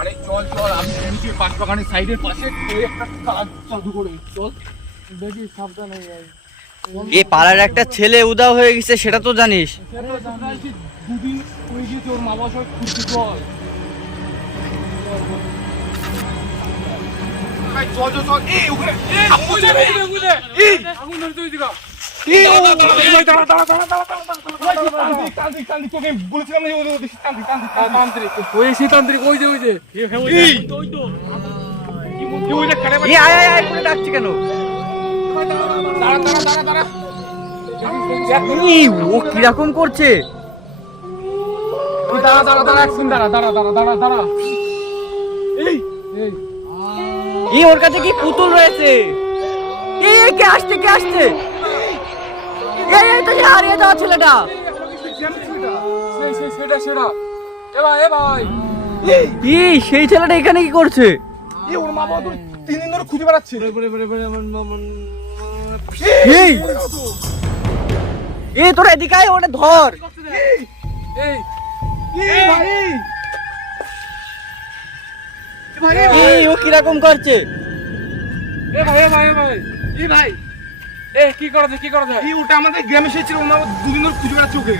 আরে চল চল, আমি শুনছি পাঁচ বাগানের সাইডের পাশে একটা কাজ চালু করে, চল দেখি সাবধানে যাই। এই পাড়ার একটা ছেলে উধাও হয়ে গেছে, সেটা তো জানিস। দুদিন হয়ে গিয়েছে, ওর মা বাবা সব খুঁজছে, চল চল চল চল। এই ওখানে আগুন ধরে তুই দিগা। ডাকছি কেন? ও কিরকম করছে? এই ওর কাছে কি পুতুল রয়েছে? এই কে আসছে, কে আসছে? এই তো যে হারিয়ে যাওয়া ছেলেটা। এই সেই ছেলেটা এখানে কি করছে? ওর মা বাবা তো 3 দিন ধরে খুঁজে বেড়াচ্ছে। এই তোরা এদিকে আয়, ওটা ধর। এই ও কিরকম করছে? কি করা যায়? ওটা আমাদের গ্রামে এসেছিল, ওর মা বাবা 2 দিন ধরে খুঁজে বেড়াচ্ছে ওকে।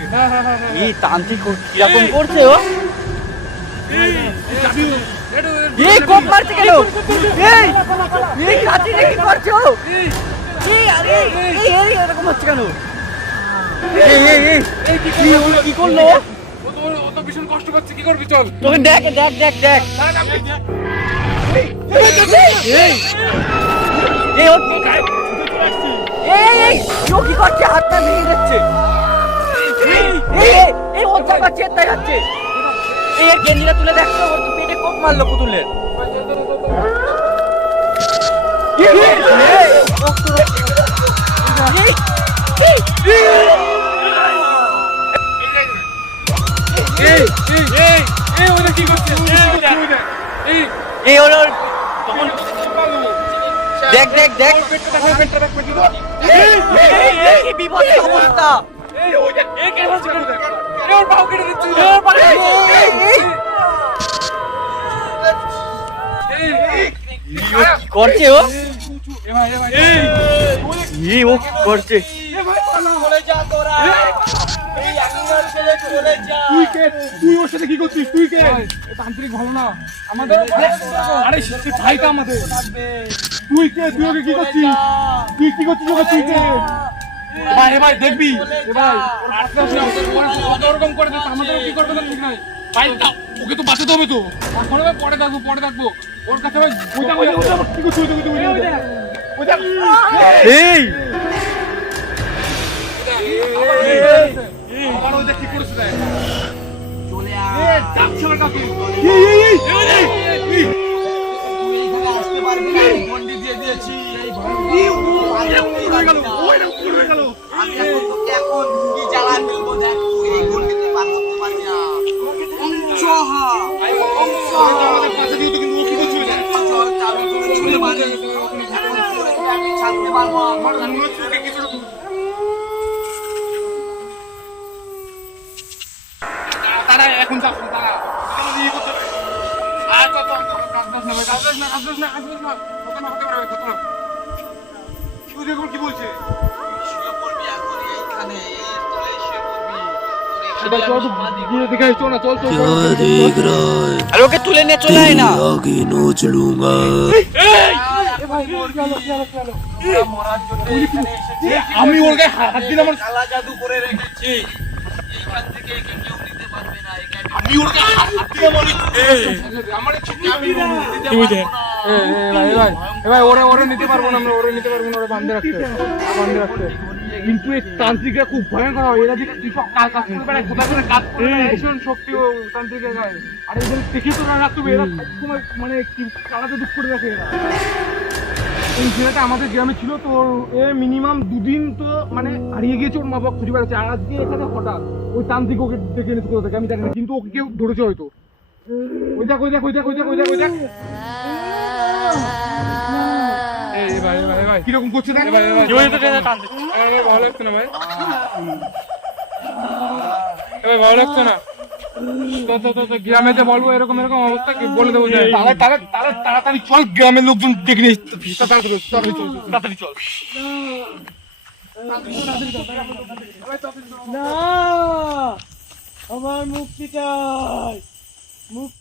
এই তান্ত্রিক কিরকম করছে ও? এই কোপ মারছে কেন? এই কাছে কি করছে ও? এই আরে এই এরকম হচ্ছে কেন? কি করলো? ও তো ভীষণ কষ্ট পাচ্ছে, কি করবি? চল তোকে দেখ। ও কি করছে? হাতটা ভেঙে যাচ্ছে। এই ওর জায়গা চেষ্টা যাচ্ছে। এই গেঞ্জিটা তুলে দেখতো, ওর তো পেটে কোপ মারলো পুতুলের। দেখ বিপদের অবস্থা। করছে ও? ও করছে? তুই ওর সাথে কি করছিস? তুই কে? তান্ত্রিক ভালো না আমাদের। আরে ভাইটা আমাদের। তুই কে? তুই ওকে কি করছিস? তুই কি করছিস ওকে? তুই কে? ভাই দেখবি ভাই, ওরকম করে দিতে আমাদের কি করবে ঠিক নাই ভাই। ওকে তো বাঁচাতে হবে তো। পরে থাকবো ওর কাছে ভাই। কি করছিস? কি করেছে? চলে আয়, ডাকছে আমার কাছে। আসতে পারবি না, গন্ডি দিয়ে দিয়েছি। আমি এখন কি জ্বালা ফেলবো, দেখ তুই এই গন্ডিতে পার করতে পারবি না। চল চাবি ছুড়ে মারি, আমি ছাড়তে পারবো। তারা এখন যাচ্ছে, তারা কি বলছে? আর ওকে তুলে নিয়ে চলে আয় না। আমি ওর গায়ে হাত দিলাম, কালা জাদু করে রেখেছি, এখান থেকে একে কেউ নিতে পারবে না। আমি ওর গায়ে হাত দিলাম, আমার ভাই ওরে নিতে পারবো না, আমরা ওরে নিতে পারবো না, ওরে বান্ধে রাখতে। কিন্তু এই তান্ত্রিকরা খুব ভয়ঙ্কর হয়। এরা দিকে কৃষক কাজ করতে পারে, কোথায় করে কাজ করে, ভীষণ শক্তি ও তান্ত্রিকের গায়ে। আর এদের দেখে তো রাখতে হবে, এরা সবসময় মানে কালাতে দুঃখ করে রাখে এরা। এই ছেলেটা আমাদের গ্রামে ছিল তো, মিনিমাম 2 দিন তো মানে হারিয়ে গিয়েছে, ওর মা বাবা খুঁজে বেড়াচ্ছে। আর আজকে এখানে হঠাৎ ওই তান্ত্রিক ওকে ডেকে এনেছে কোথা থেকে আমি জানি না, কিন্তু ওকে কেউ ধরেছে হয়তো। ওই দেখ ভাই কিরকম করছে দেখ। ভালো লাগছে না ভাই, ভালো লাগছে না। তো গ্রামেতে বলবো এরকম এরকম অবস্থা কি বলে দেবো তাড়াতাড়ি চল গ্রামের লোকজন দেখে নিস তাড়াতাড়ি চল না আমার মুক্তি চাই